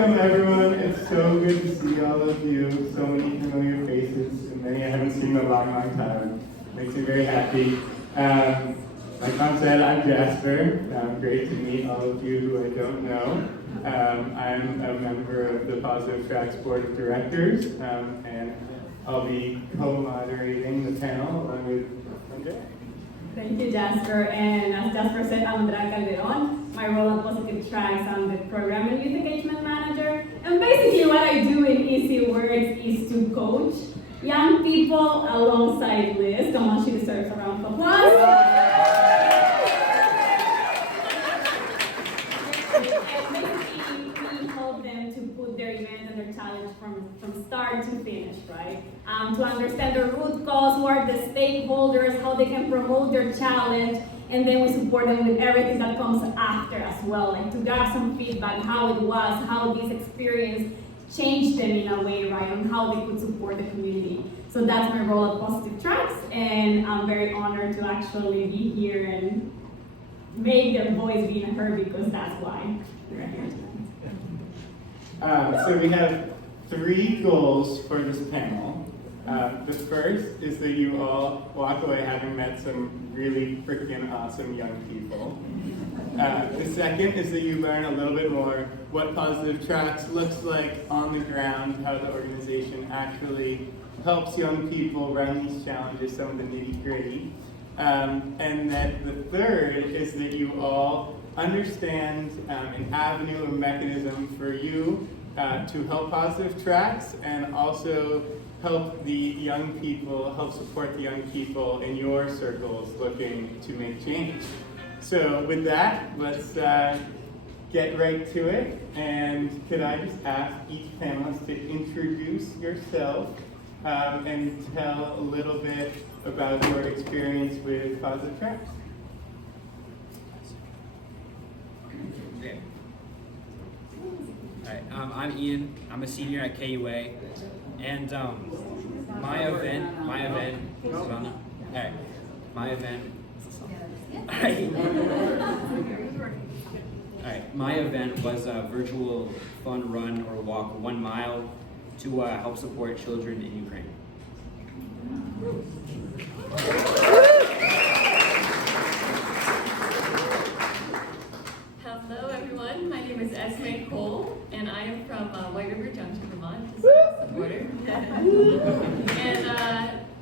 Welcome everyone, it's so good to see all of you, so many familiar faces, and many I haven't seen in a long, long time. Makes me very happy. Like Mom said, I'm Jasper. Great to meet all of you who I don't know. I'm a member of the Positive Tracks Board of Directors, and I'll be co-moderating the panel along with Andrea. Thank you, Jasper. And as Jasper said, I'm Andrea Calderon. My role at Positive Tracks, I'm the Program and Youth Engagement Manager. And basically what I do in easy words is to coach young people alongside Liz. Come on, she deserves a round of applause. Their event and their challenge from start to finish, right? To understand the root cause, who are the stakeholders, how they can promote their challenge, and then we support them with everything that comes after as well, like to grab some feedback, how it was, how this experience changed them in a way, right, on how they could support the community. So that's my role at Positive Tracks, and I'm very honored to actually be here and make their voice being heard, because that's why we're here tonight. So we have 3 goals for this panel. The first is that you all walk away having met some really freaking awesome young people. The second is that you learn a little bit more what Positive Tracks looks like on the ground, how the organization actually helps young people run these challenges, some of the nitty-gritty. And then the third is that you all understand an avenue, a mechanism for you to help Positive Tracks and also help the young people, help support the young people in your circles looking to make change. So with that, let's get right to it. And could I just ask each panelist to introduce yourself and tell a little bit about your experience with Positive Tracks? I'm Ian. I'm a senior at KUA, and my event. My event was a virtual fun run or walk 1 mile to help support children in Ukraine. Hello everyone, my name is Esme Cole, and I am from White River Junction, Vermont, just across the border. And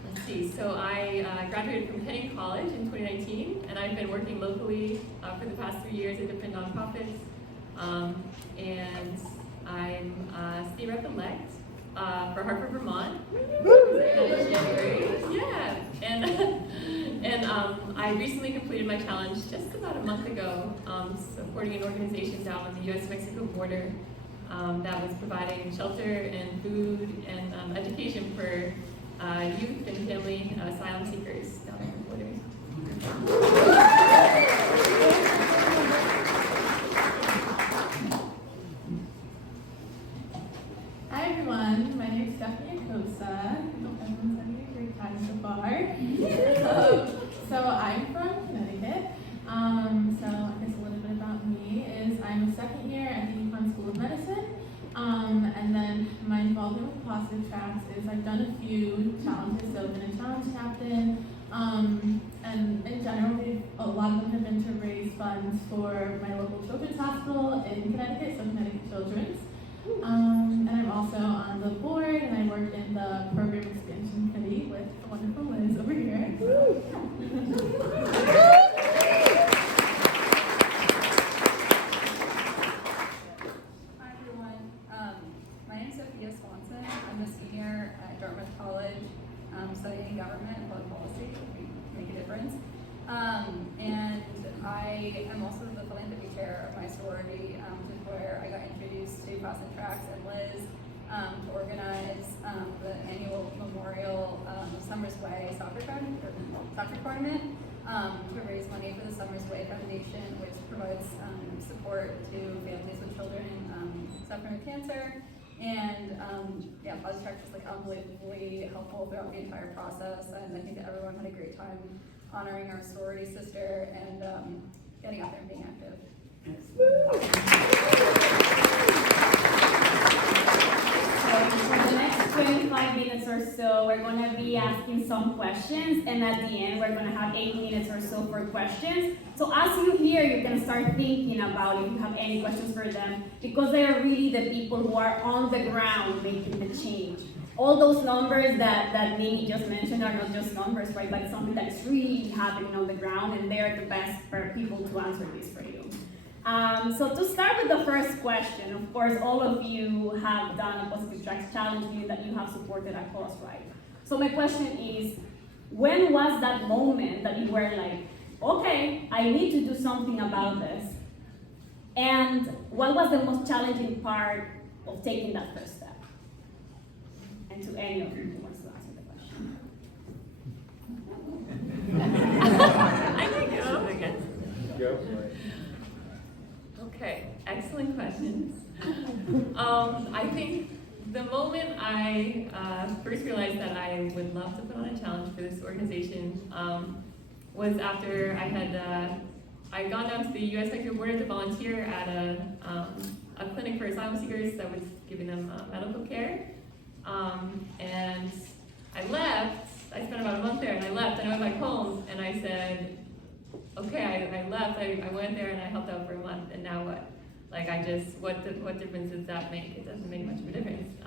let's see, so I graduated from Penny College in 2019, and I've been working locally for the past 3 years at different nonprofits. And I'm state rep-elect for Hartford, Vermont. In January. Yeah, and I recently completed my challenge just about a month ago, supporting an organization down on the U.S.-Mexico border that was providing shelter and food and education for youth and family asylum seekers down on the border. Hi everyone, my name is Stephanie Acosta. I hope everyone's having a great time so far. So I'm from Connecticut. So I guess a little bit about me is I'm a second year at the UConn School of Medicine. And then my involvement with Positive Tracks is I've done a few challenges, so I've been a challenge captain. And in general, a lot of them have been to raise funds for my local children's hospital in Connecticut, so Connecticut Children's. And I'm also on the board, and I work in the program expansion committee with the wonderful Liz over here. Hi everyone, my name is Sophia Swanson. I'm a senior at Dartmouth College studying government and public policy, make a difference. And I am also the philanthropy chair of my sorority, which is where I got introduced to Positive Tracks and Liz to organize the annual Memorial Summers Way soccer tournament to raise money for the Summers Way Foundation, which provides support to families with children suffering with cancer. And yeah, Positive Tracks was like unbelievably helpful throughout the entire process, and I think that everyone had a great time honoring our sorority sister and getting out there and being active. so, we're gonna be asking some questions, and at the end, we're gonna have 8 minutes or so for questions. So as you hear, you can start thinking about if you have any questions for them, because they are really the people who are on the ground making the change. All those numbers that Nini just mentioned are not just numbers, right? But it's something that is really happening on the ground, and they're the best for people to answer this for you. So to start with the first question, of course, all of you have done a Positive Tracks Challenge, meaning that you have supported a cause, right? So my question is, when was that moment that you were like, okay, I need to do something about this? And what was the most challenging part of taking that first step? And to any of you who wants to answer the question. I can go, I guess. Go for it. Okay, excellent questions. I think the moment I first realized that I would love to put on a challenge for this organization was after I had gone down to the U.S. Mexico border to volunteer at a clinic for asylum seekers that was giving them medical care. And I left. I spent about a month there, and I left, and I went back home, and I said, okay, I left, I went there and I helped out for a month, and now what? Like, what difference does that make? It doesn't make much of a difference.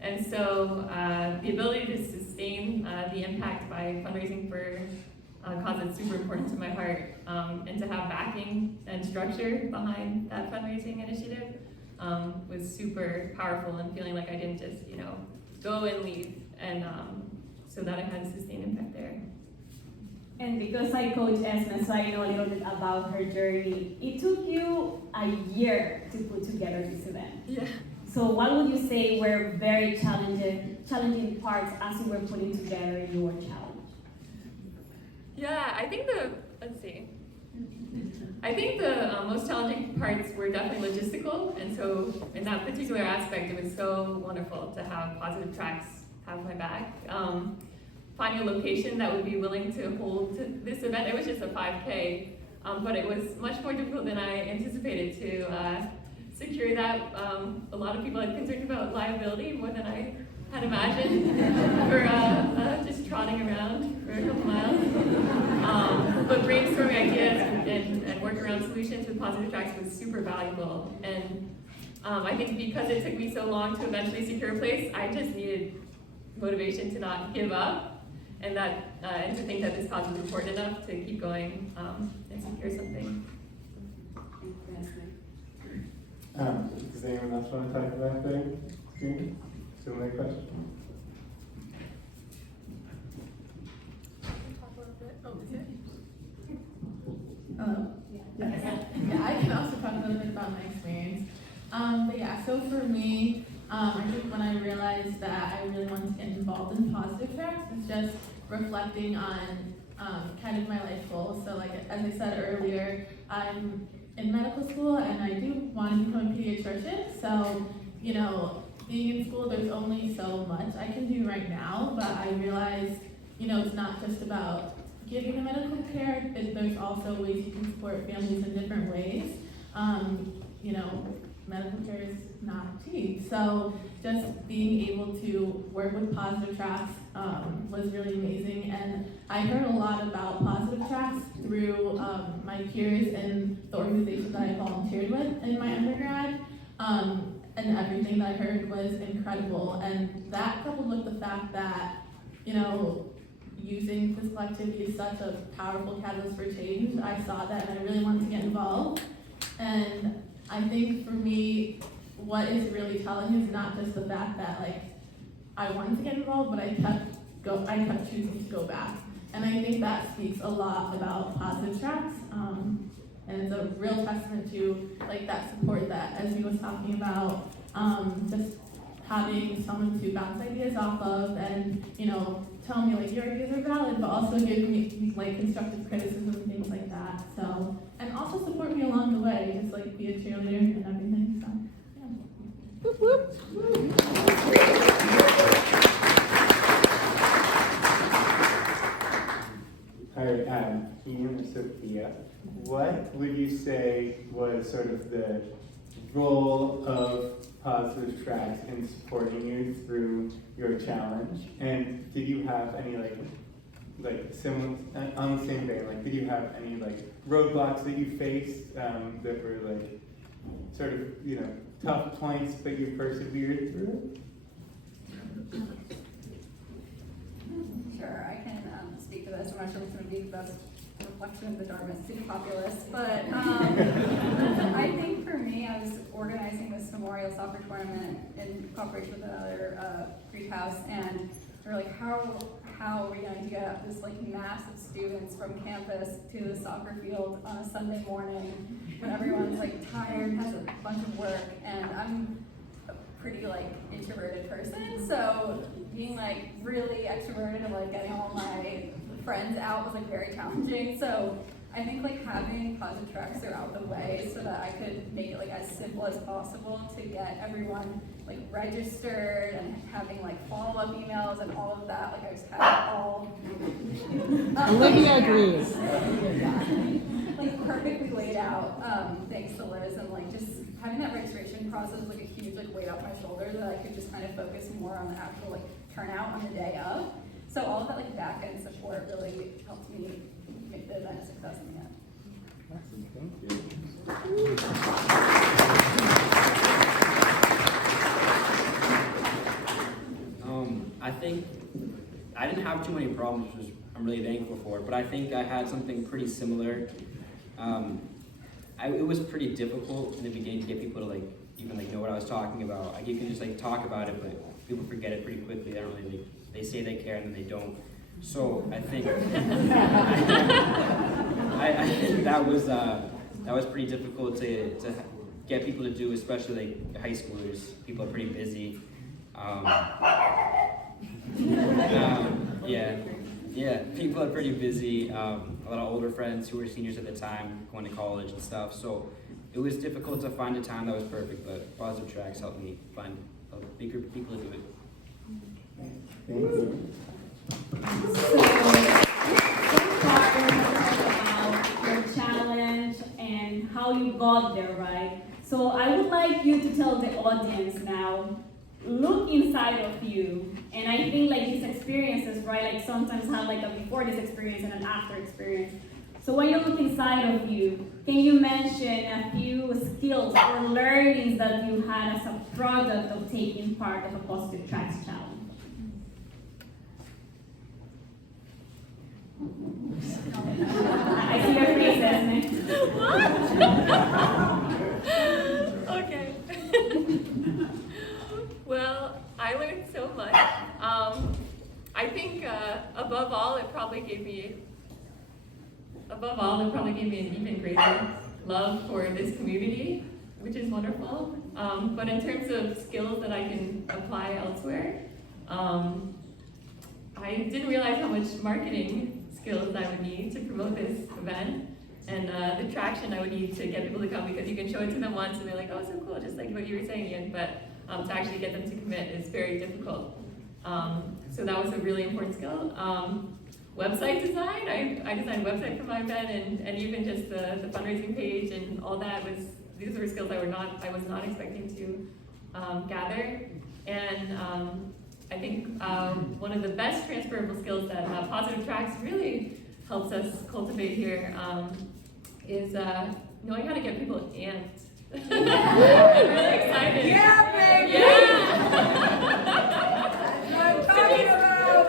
And so the ability to sustain the impact by fundraising for a cause that's super important to my heart, and to have backing and structure behind that fundraising initiative was super powerful, and feeling like I didn't just, go and leave, and so that I had a sustained impact there. And because I coach Esme, so I know a little bit about her journey, it took you a year to put together this event. Yeah. So what would you say were very challenging parts as you were putting together your challenge? Yeah, I think the most challenging parts were definitely logistical, and so in that particular aspect, it was so wonderful to have Positive Tracks have my back. Finding a location that would be willing to hold this event. It was just a 5K, but it was much more difficult than I anticipated to secure that. A lot of people had concerns about liability more than I had imagined for just trotting around for a couple miles. But brainstorming ideas and workaround solutions with Positive Tracks was super valuable. And I think because it took me so long to eventually secure a place, I just needed motivation to not give up. And to think that this cause is important enough to keep going and secure something. Does anyone else want to talk about the screen? Similar question? Hello? Yeah, I can also talk a little bit about my experience. But yeah, so for me, I think when I realized that I really wanted to get involved in Positive Tracks, it's just reflecting on kind of my life goals. So like, as I said earlier, I'm in medical school and I do want to become a pediatrician. So, being in school, there's only so much I can do right now, but I realized, it's not just about giving the medical care, there's also ways you can support families in different ways. Medical care is not cheap. So just being able to work with Positive Tracks was really amazing. And I heard a lot about Positive Tracks through my peers in the organization that I volunteered with in my undergrad. And everything that I heard was incredible. And that coupled with the fact that, using physical activity is such a powerful catalyst for change, I saw that and I really wanted to get involved. And I think for me, what is really telling is not just the fact that I wanted to get involved, but I kept choosing to go back. And I think that speaks a lot about Positive Tracks. And it's a real testament to that support that Esme was talking about, just having someone to bounce ideas off of and, tell me your ideas are valid, but also give me constructive criticism and things like that. So, and also support me along the way, just be a cheerleader and everything. So, yeah. Whoop, whoop. All right, Ian or Sophia, what would you say was sort of the role of Positive Tracks in supporting you through your challenge? And did you have any like similar, on the same vein, like did you have any like roadblocks that you faced that were like sort of, you know, tough points that you persevered through? Sure, I can speak to this. I'm not sure it's going to be the best reflection of the Dartmouth city populace, but I think for me, I was organizing this memorial soccer tournament in cooperation with another Greek house, and we were like, how are we going to get this like mass of students from campus to the soccer field on a Sunday morning when everyone's like tired, has a bunch of work, and I'm a pretty like introverted person, so being like really extroverted and like getting all my friends out was like very challenging. So I think like having positive tracks throughout the way so that I could make it like as simple as possible to get everyone like registered and having like follow-up emails and all of that, like I just had it all Olivia agrees. like perfectly laid out, thanks to Liz, and like just having that registration process was like a huge like weight off my shoulders that I could just kind of focus more on the actual like turnout on the day of. So all of that like back end support really helped me make the event a success in the end. Awesome, thank you. I think I didn't have too many problems, which I'm really thankful for, but I think I had something pretty similar. It was pretty difficult in the beginning to get people to like even like know what I was talking about. Like you can just like talk about it, but people forget it pretty quickly. They don't really like, they say they care and then they don't. So I think I think that was pretty difficult to get people to do, especially like high schoolers. People are pretty busy. Yeah, people are pretty busy. A lot of older friends who were seniors at the time, going to college and stuff. So it was difficult to find a time that was perfect, but Positive Tracks helped me find a big group of people to do it. Thank you. So far we're talking about your challenge and how you got there, right? So I would like you to tell the audience now, look inside of you. And I think like these experiences, right, like sometimes have like a before this experience and an after experience. So when you look inside of you, can you mention a few skills or learnings that you had as a product of taking part of a Positive Tracks challenge? I see your face, Esme. Okay. Well, I learned so much. I think above all, it probably gave me an even greater love for this community, which is wonderful. But in terms of skills that I can apply elsewhere, I didn't realize how much marketing skills I would need to promote this event, and the traction I would need to get people to come, because you can show it to them once and they're like, oh, so cool, just like what you were saying, Ian, but to actually get them to commit is very difficult. So that was a really important skill. Website design, I designed a website for my event, and even just the fundraising page and all that these were skills I was not expecting to gather. And I think one of the best transferable skills that Positive Tracks really helps us cultivate here is knowing how to get people amped. I'm really excited. Yeah, baby! Yeah! That's what I'm talking about!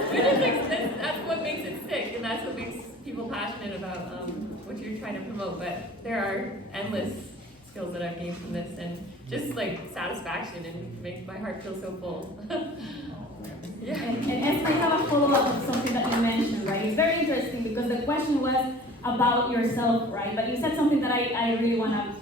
That's what makes it stick, and that's what makes people passionate about what you're trying to promote. But there are endless skills that I've gained from this, and just like satisfaction, and makes my heart feel so full. Yeah. And I have a follow-up of something that you mentioned, right? It's very interesting because the question was about yourself, right? But you said something that I really want to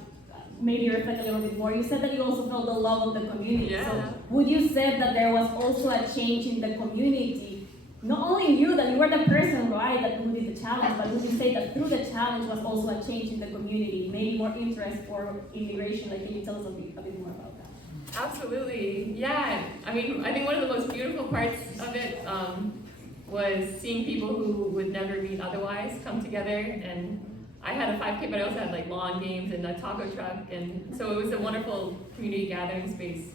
maybe reflect a little bit more. You said that you also felt the love of the community. Yeah. So would you say that there was also a change in the community? Not only you, that you were the person, right, that who did the challenge, but would you say that through the challenge was also a change in the community, maybe more interest for immigration? Like, can you tell us a bit more about that? Absolutely, yeah. I mean, I think one of the most beautiful parts of it was seeing people who would never meet otherwise come together. And I had a 5K, but I also had like lawn games and a taco truck, and so it was a wonderful community gathering space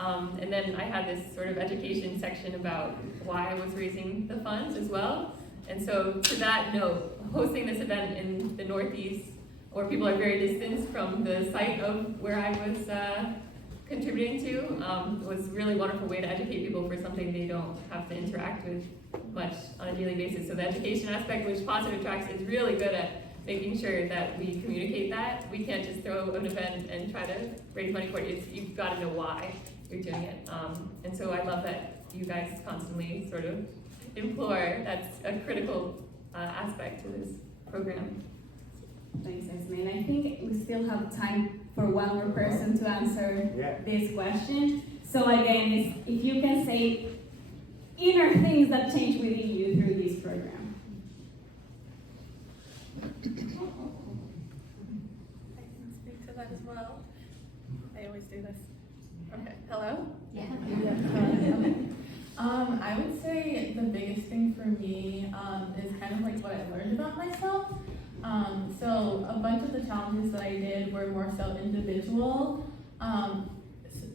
And then I had this sort of education section about why I was raising the funds as well. And so to that note, hosting this event in the Northeast, where people are very distant from the site of where I was contributing to, was a really wonderful way to educate people for something they don't have to interact with much on a daily basis. So the education aspect, which Positive Tracks is really good at making sure that we communicate that. We can't just throw an event and try to raise money for it. You've got to know why you're doing it. And so I love that you guys constantly sort of implore. That's a critical aspect to this program. Thanks, Esme. And I think we still have time for one more person to answer this question. So again, if you can say inner things that change within you through this program. I can speak to that as well. I always do this. Okay, hello? Yeah. I would say the biggest thing for me is kind of like what I learned about myself. So a bunch of the challenges that I did were more so individual.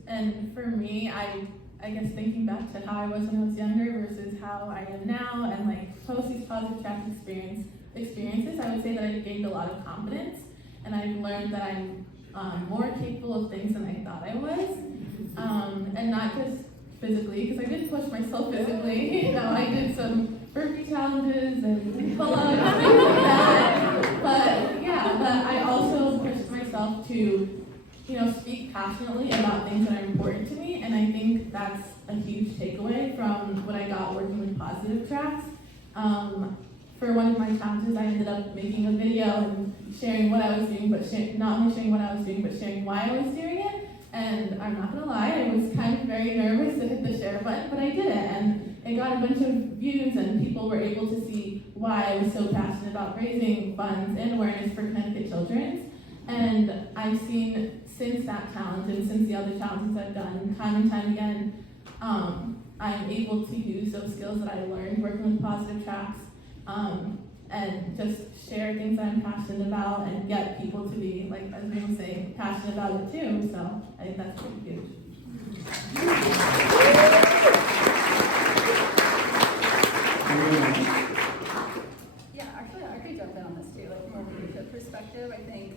And for me, I guess thinking back to how I was when I was younger versus how I am now, and like post these Positive Tracks experiences, I would say that I gained a lot of confidence, and I've learned that I'm more capable of things than I thought I was, and not just physically, because I did push myself physically. You know, I did some burpee challenges and pull-ups and things like that. But yeah, but I also pushed myself to, speak passionately about things that are important to me, and I think that's a huge takeaway from what I got working with Positive Tracks. For one of my challenges, I ended up making a video and sharing what I was doing, but not only sharing what I was doing, but sharing why I was doing it. And I'm not gonna lie, I was kind of very nervous to hit the share button, but I did it, and it got a bunch of views, and people were able to see why I was so passionate about raising funds and awareness for Connecticut children. And I've seen since that challenge and since the other challenges I've done, time and time again, I'm able to use those skills that I learned working with Positive Tracks, and just share things that I'm passionate about and get people to be, like as we were saying, passionate about it too. So I think that's pretty huge. Yeah, actually, I could jump in on this too, like from a leadership perspective. I think,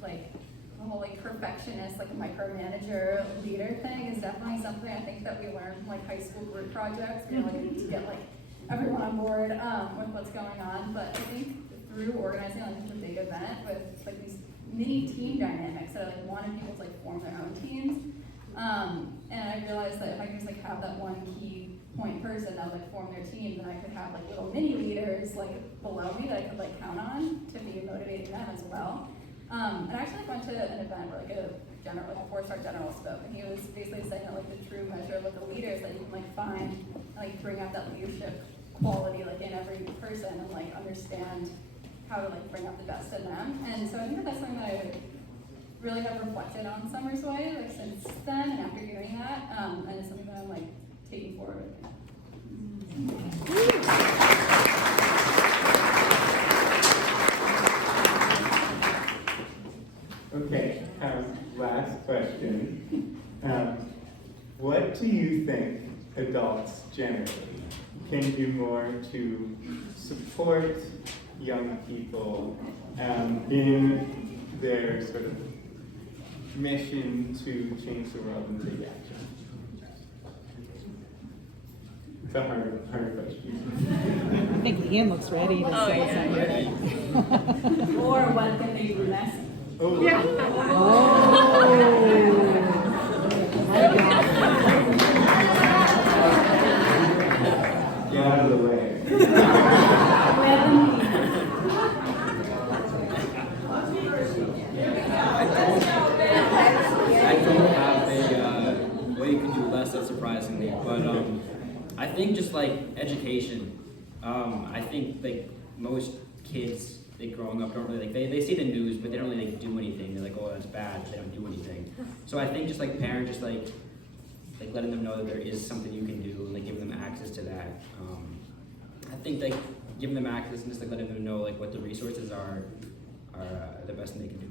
like the whole like perfectionist, like micromanager leader thing is definitely something I think that we learned from like high school group projects. We really need to get like everyone on board with what's going on. But I think through organizing like such a big event with like these mini team dynamics that I like wanted people to like form their own teams. And I realized that if I could just like have that one key point person that would like form their team, then I could have like little mini leaders like below me that I could like count on to be motivating them as well. And I actually went to an event where like a 4-star general spoke, and he was basically saying that like the true measure of like a leader is that you can like find and like bring out that leadership quality like in every person and like understand how to like bring out the best in them. And so I think that that's something that I really have reflected on Summer's Way like since then and after hearing that, and it's something that I'm like taking forward with me. Okay, last question. What do you think adults generally can do more to support young people in their sort of mission to change the world and take action? It's a hard question. I think Ian looks ready to say something. Or what can they do less? Oh, Oh. Get out of the way. I don't have a way you can do less, that's surprisingly, but I think just like education. I think like most kids, like growing up, don't really like they see the news, but they don't really like do anything. They're like, oh, that's bad. They don't do anything. So I think just like parents, just like letting them know that there is something you can do, and like giving them access to that. I think like giving them access and just like letting them know like what the resources are the best thing they can do.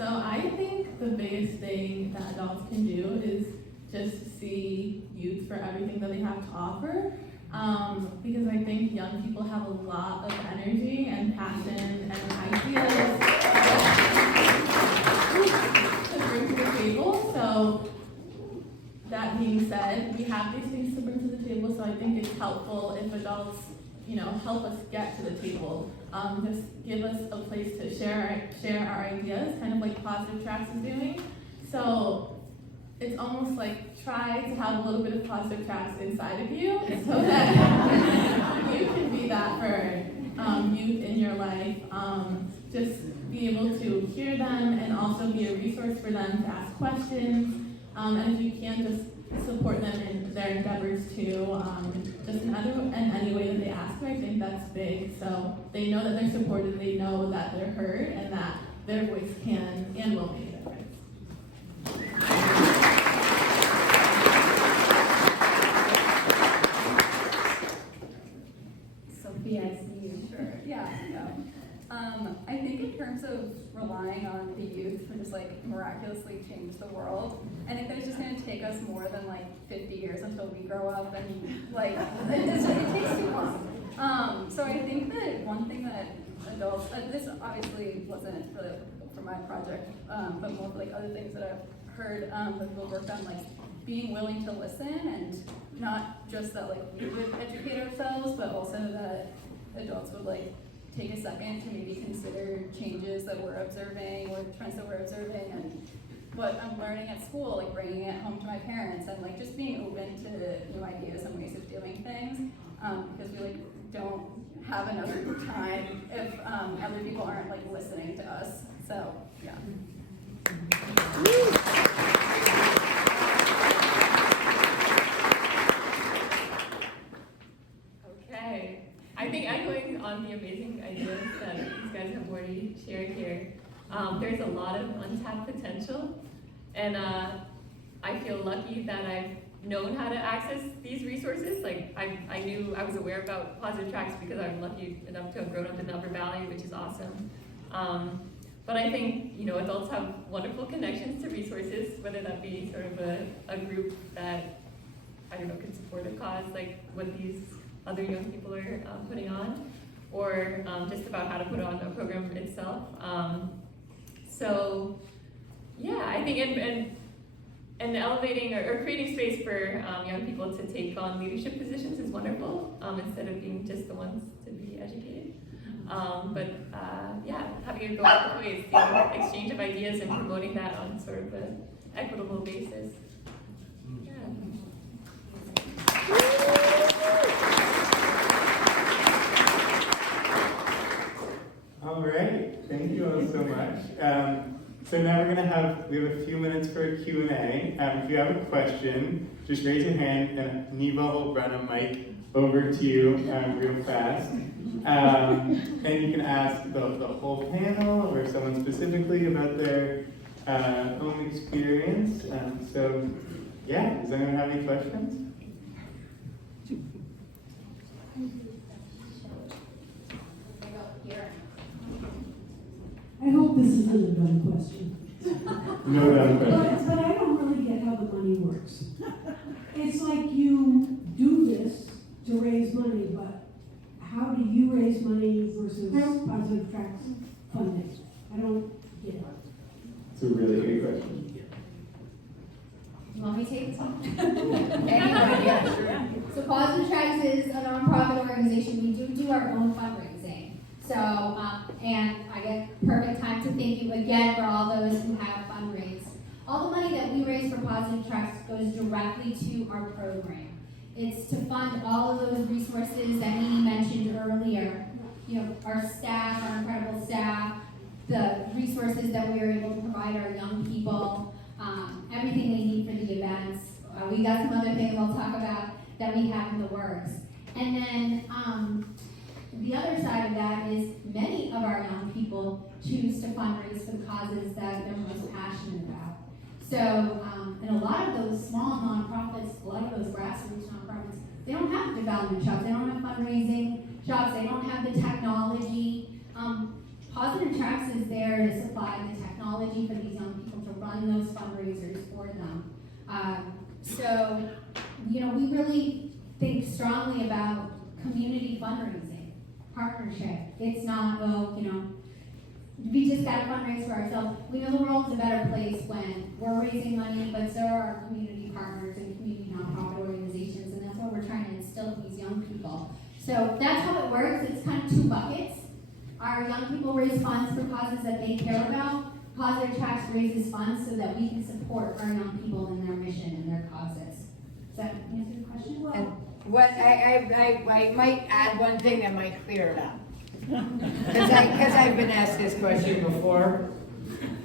so I think the biggest thing that adults can do is just see youth for everything that they have to offer. Because I think young people have a lot of energy and passion and ideas to bring to the table. So that being said, we have these things to bring to the table, so I think it's helpful if adults, help us get to the table. Just give us a place to share our ideas, kind of like Positive Tracks is doing. So it's almost like try to have a little bit of Positive Tracks inside of you so that you can be that for youth in your life. Just be able to hear them and also be a resource for them to ask questions. And if you can, just support them in their endeavors too, just in any way that they ask. I think that's big. So they know that they're supported, they know that they're heard, and that their voice can and will make a difference. Sophia, I see you. Sure. Yeah. I think in terms of relying on the youth to just like miraculously change the world, I think that it's just going to take us more than like 50 years until we grow up, and like it takes too long. So I think that one thing that adults, this obviously wasn't really for my project, but more like other things that I've heard that people worked on, like being willing to listen, and not just that like we would educate ourselves, but also that adults would like take a second to maybe consider changes that we're observing or trends that we're observing, and what I'm learning at school, like bringing it home to my parents, and like just being open to new ideas and ways of doing things, because we like don't have enough time if other people aren't like listening to us. So yeah. Okay. I think echoing on the amazing ideas that these guys have already shared here, there's a lot of untapped potential, and I feel lucky that I've known how to access these resources. Like I was aware about Positive Tracks because I'm lucky enough to have grown up in the Upper Valley, which is awesome. But I think adults have wonderful connections to resources, whether that be sort of a group that can support a cause like what these other young people are putting on, or just about how to put on a program itself. So yeah, I think and elevating or creating space for young people to take on leadership positions is wonderful, instead of being just the ones to be educated. Yeah, having it go both ways, the exchange of ideas and promoting that on sort of an equitable basis. Yeah. All right, thank you all so much. So now we have a few minutes for a Q&A. If you have a question, just raise your hand and Neva will run a mic over to you real fast. And you can ask the whole panel or someone specifically about their own experience. So yeah, does anyone have any questions? I hope this isn't a dumb question. No dumb questions. But I don't really get how the money works. It's like you do this to raise money, but how do you raise money versus Positive Tracks funding? I don't get it. It's a really good question. You want me to take this one? Yeah. So Positive Tracks is a nonprofit organization. We do our own fundraising. So, and I get perfect time to thank you again for all those who have fundraised. All the money that we raise for Positive Tracks goes directly to our program. It's to fund all of those resources that Nene mentioned earlier. Our staff, our incredible staff, the resources that we are able to provide our young people, everything they need for the events. We got some other things I'll talk about that we have in the works. And then the other side of that is many of our young people choose to fundraise for the causes that they're most passionate about. So, and a lot of those small nonprofits, a lot of those grassroots nonprofits, they don't have development shops, they don't have fundraising shops, they don't have the technology. Positive Tracks is there to supply the technology technology for these young people to run those fundraisers for them. So, you know, we really think strongly about community fundraising, partnership. It's not, well, you know, we just got to fundraise for ourselves. We know the world's a better place when we're raising money, but so are our community partners and community nonprofit organizations, and that's what we're trying to instill in these young people. So that's how it works. It's kind of two buckets. Our young people raise funds for causes that they care about. Positive Tracks raises funds so that we can support our young people in their mission and their causes. Does that answer your question? And what I might add one thing that might clear it up. Because I've been asked this question before.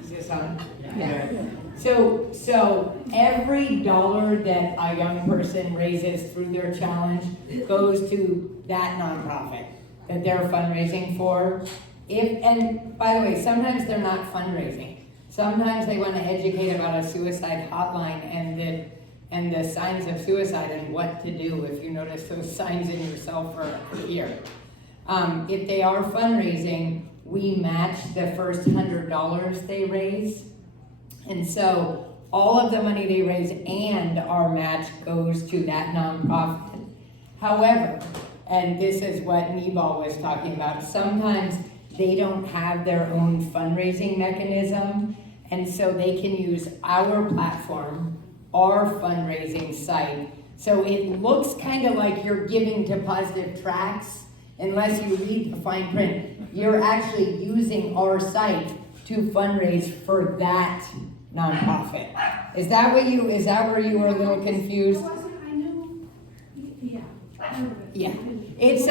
Is this on? Yeah. So every dollar that a young person raises through their challenge goes to that nonprofit that they're fundraising for. And by the way, sometimes they're not fundraising. Sometimes they want to educate about a suicide hotline and the signs of suicide and what to do if you notice those signs in yourself for a year. If they are fundraising, we match the first $100 they raise. And so all of the money they raise and our match goes to that nonprofit. However, and this is what Nibal was talking about, sometimes they don't have their own fundraising mechanism, and so they can use our platform, our fundraising site. So it looks kind of like you're giving to Positive Tracks, unless you read the fine print. You're actually using our site to fundraise for that nonprofit. Is that where you were a little confused? I knew, yeah. Yeah. It's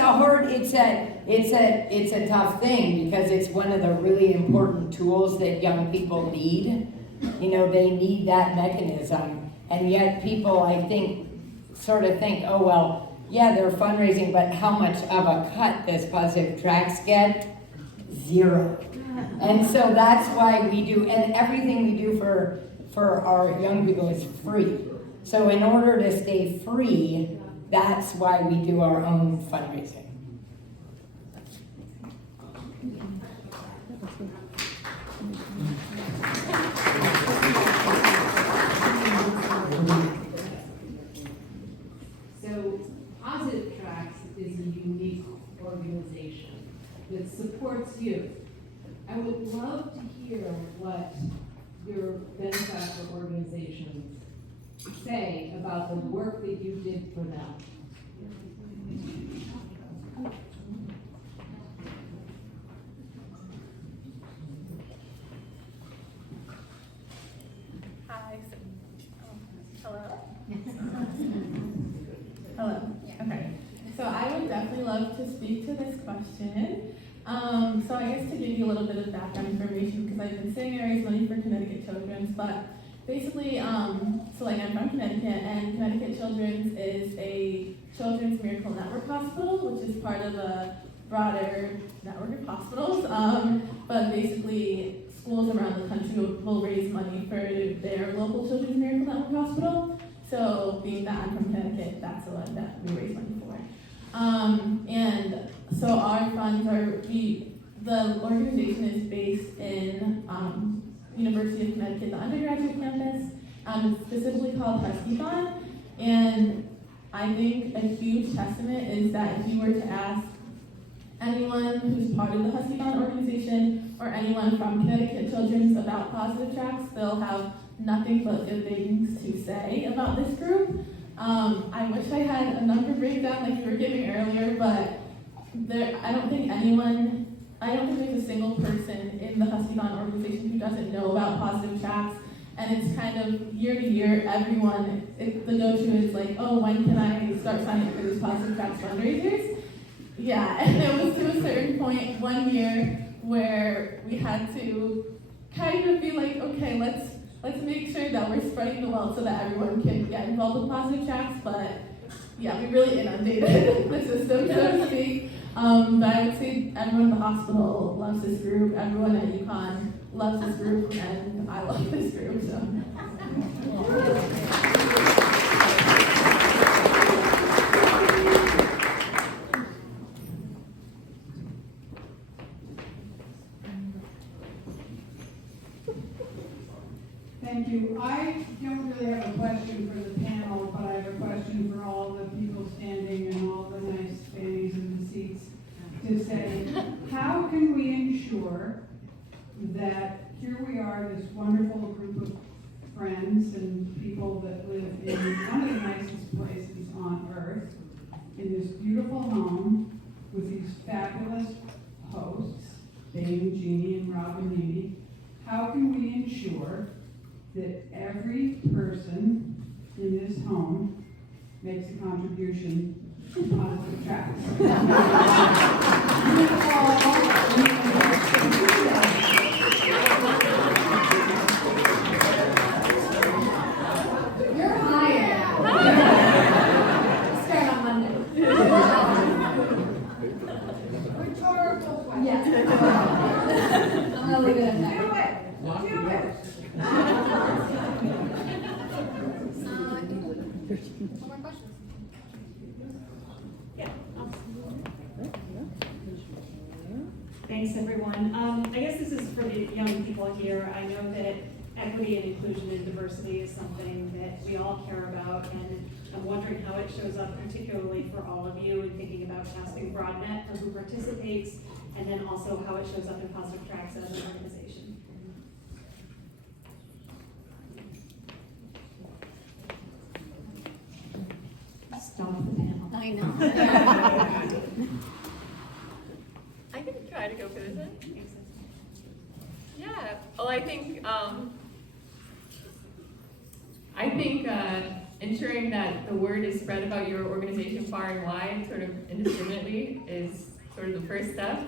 a tough thing because it's one of the really important tools that young people need. You know, they need that mechanism. And yet people, I think, sort of think, oh, well, yeah, they're fundraising, but how much of a cut does Positive Tracks get? Zero. And so that's why we do, and everything we do for our young people is free. So in order to stay free, that's why we do our own fundraising. So Positive Tracks is a unique organization that supports youth. I would love to hear what your benefactor organizations say about the work that you did for them. Hi. Hello? Hello. Okay. So I would definitely love to speak to this question. So I guess to give you a little bit of background information, because I've been saying I raise money for Connecticut Children's, but basically, so like I'm from Connecticut, and Connecticut Children's is a Children's Miracle Network hospital, which is part of a broader network of hospitals. But basically, schools around the country will raise money for their local Children's Miracle Network hospital. So being that I'm from Connecticut, that's the one that we raise money for. And so our funds are, the organization is based in University of Connecticut, the undergraduate campus. It's specifically called Huskython. And I think a huge testament is that if you were to ask anyone who's part of the Huskython organization or anyone from Connecticut Children's about Positive Tracks, they'll have nothing but good things to say about this group. I wish I had a number breakdown like you were giving earlier, but I don't think there's a single person in the Huskython organization who doesn't know about Positive Tracks. And it's kind of year to year, everyone, the go-to is like, oh, when can I start signing up for these Positive Tracks fundraisers? Yeah, and it was to a certain point one year where we had to kind of be like, okay, let's make sure that we're spreading the wealth so that everyone can get involved with Positive Tracks. But yeah, we really inundated the system, so to speak. But I would say everyone in the hospital loves this group, everyone at UConn loves this group, and I love this group, so. Thank you. I don't really have a question for the panel, but I have a question for all the people standing and all the nice fannies in the seats to say, how can we ensure that here we are, this wonderful group of friends and people that live in one of the nicest places on earth, in this beautiful home with these fabulous hosts, Dave, Jeannie, and Rob and Mimi. How can we ensure that every person in this home makes a contribution to positive tracks? You're hired. Start on Monday. Rhetorical question. Yes. I'm gonna leave it at that. Do it. Do it. One more question. Thanks, everyone. I guess this is for the young people here. I know that equity and inclusion and diversity is something that we all care about, and I'm wondering how it shows up particularly for all of you in thinking about casting broad net for who participates, and then also how it shows up in Positive Tracks as an organization. Stop the panel. I know. I can try to go for this one. Yeah. Well, I think ensuring that the word is spread about your organization far and wide, sort of indiscriminately, is sort of the first step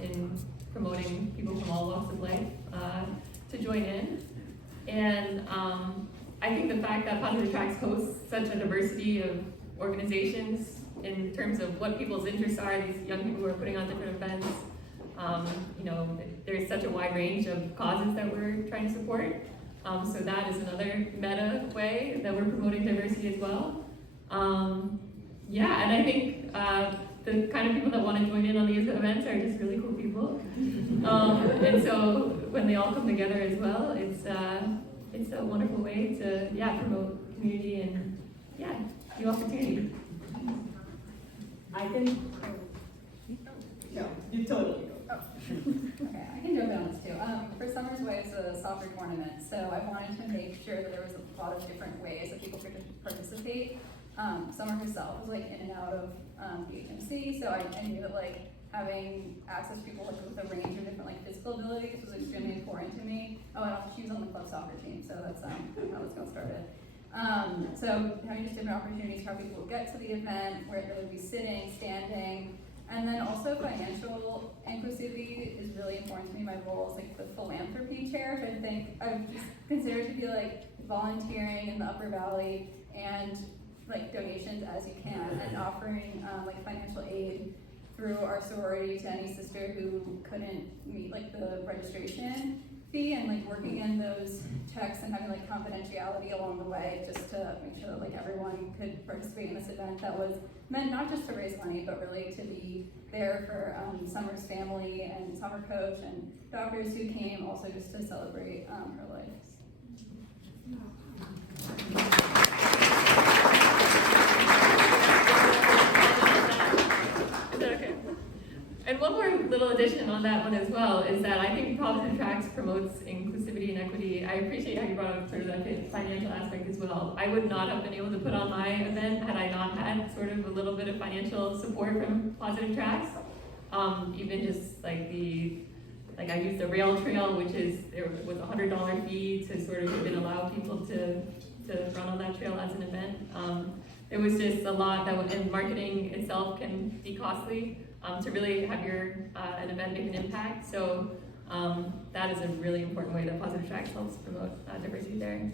in promoting people from all walks of life to join in. And I think the fact that Positive Tracks hosts such a diversity of organizations in terms of what people's interests are, these young people who are putting on different events, you know, there's such a wide range of causes that we're trying to support. So that is another meta way that we're promoting diversity as well. Yeah, and I think the kind of people that want to join in on these events are just really cool people. And so when they all come together as well, it's a wonderful way to, promote community and, new opportunity. I can. No, you totally go. Okay, I can jump in on this too. For Summer's Way, it's a soccer tournament, so I wanted to make sure that there was a lot of different ways that people could participate. Summer herself was like in and out of the HMC, so I knew that like having access to people like with a range of different like physical abilities was extremely important to me. Oh, and also she was on the club soccer team, so that's how this got started. So having just different opportunities for how people would get to the event, where they would be sitting, standing, and then also financial inclusivity is really important to me. My role is like the philanthropy chair, which I think I've just considered to be like volunteering in the Upper Valley and like donations as you can, and offering like financial aid through our sorority to any sister who couldn't meet like the registration fee, and like working in those checks and having like confidentiality along the way, just to make sure that like everyone could participate in this event that was meant not just to raise money, but really to be there for Summer's family and Summer Coach and doctors who came also just to celebrate her life. Is that okay? And one more little addition on that one as well is that I think Positive Tracks promotes inclusivity and equity. I appreciate how you brought up sort of that financial aspect as well. I would not have been able to put on my event had I not had sort of a little bit of financial support from Positive Tracks. Even just like I used the rail trail, which there was a $100 fee to sort of even allow people to run on that trail as an event. It was just a lot and marketing itself can be costly. To really have an event make an impact. So that is a really important way that Positive Tracks helps promote diversity there.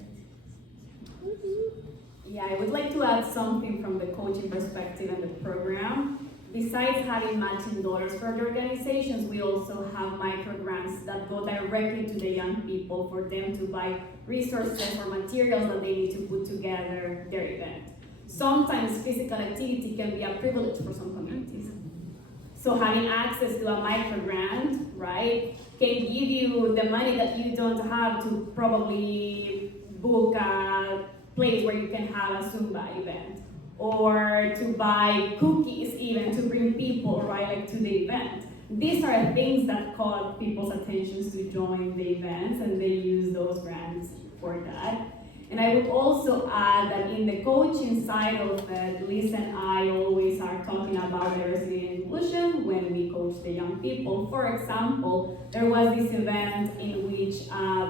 Yeah, I would like to add something from the coaching perspective and the program. Besides having matching dollars for the organizations, we also have micro grants that go directly to the young people for them to buy resources or materials that they need to put together their event. Sometimes physical activity can be a privilege for some communities. So having access to a micro grant, right, can give you the money that you don't have to probably book a place where you can have a Zumba event, or to buy cookies even to bring people, right, like to the event. These are things that caught people's attention to join the events, and they use those grants for that. And I would also add that in the coaching side of it, Liz and I always are talking about diversity and inclusion when we coach the young people. For example, there was this event in which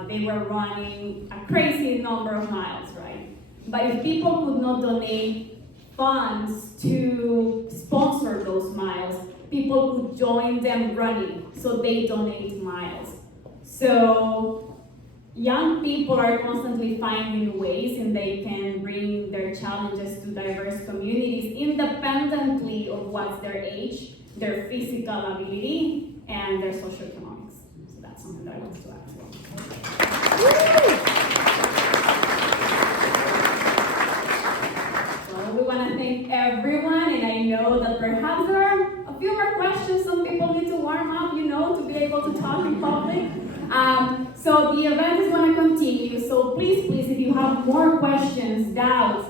they were running a crazy number of miles, right? But if people could not donate funds to sponsor those miles, people could join them running, so they donate miles. So young people are constantly finding ways, and they can bring their challenges to diverse communities independently of what's their age, their physical ability, and their socioeconomics. So that's something that I want to add as well. So we want to thank everyone, and I know that perhaps there are a few more questions. Some people need to warm up, to be able to talk in public. So the event is going to continue, so please, if you have more questions, doubts,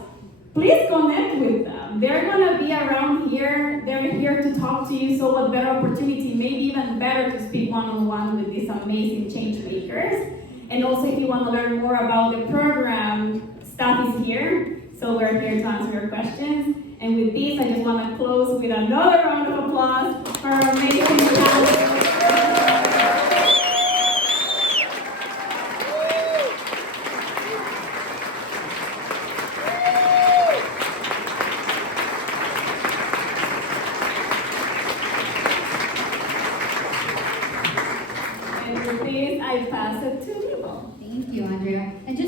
please connect with them. They're going to be around here. They're here to talk to you, so what better opportunity, maybe even better to speak one-on-one with these amazing change makers. And also, if you want to learn more about the program, staff is here, so we're here to answer your questions. And with this, I just want to close with another round of applause for our amazing staff. I pass it to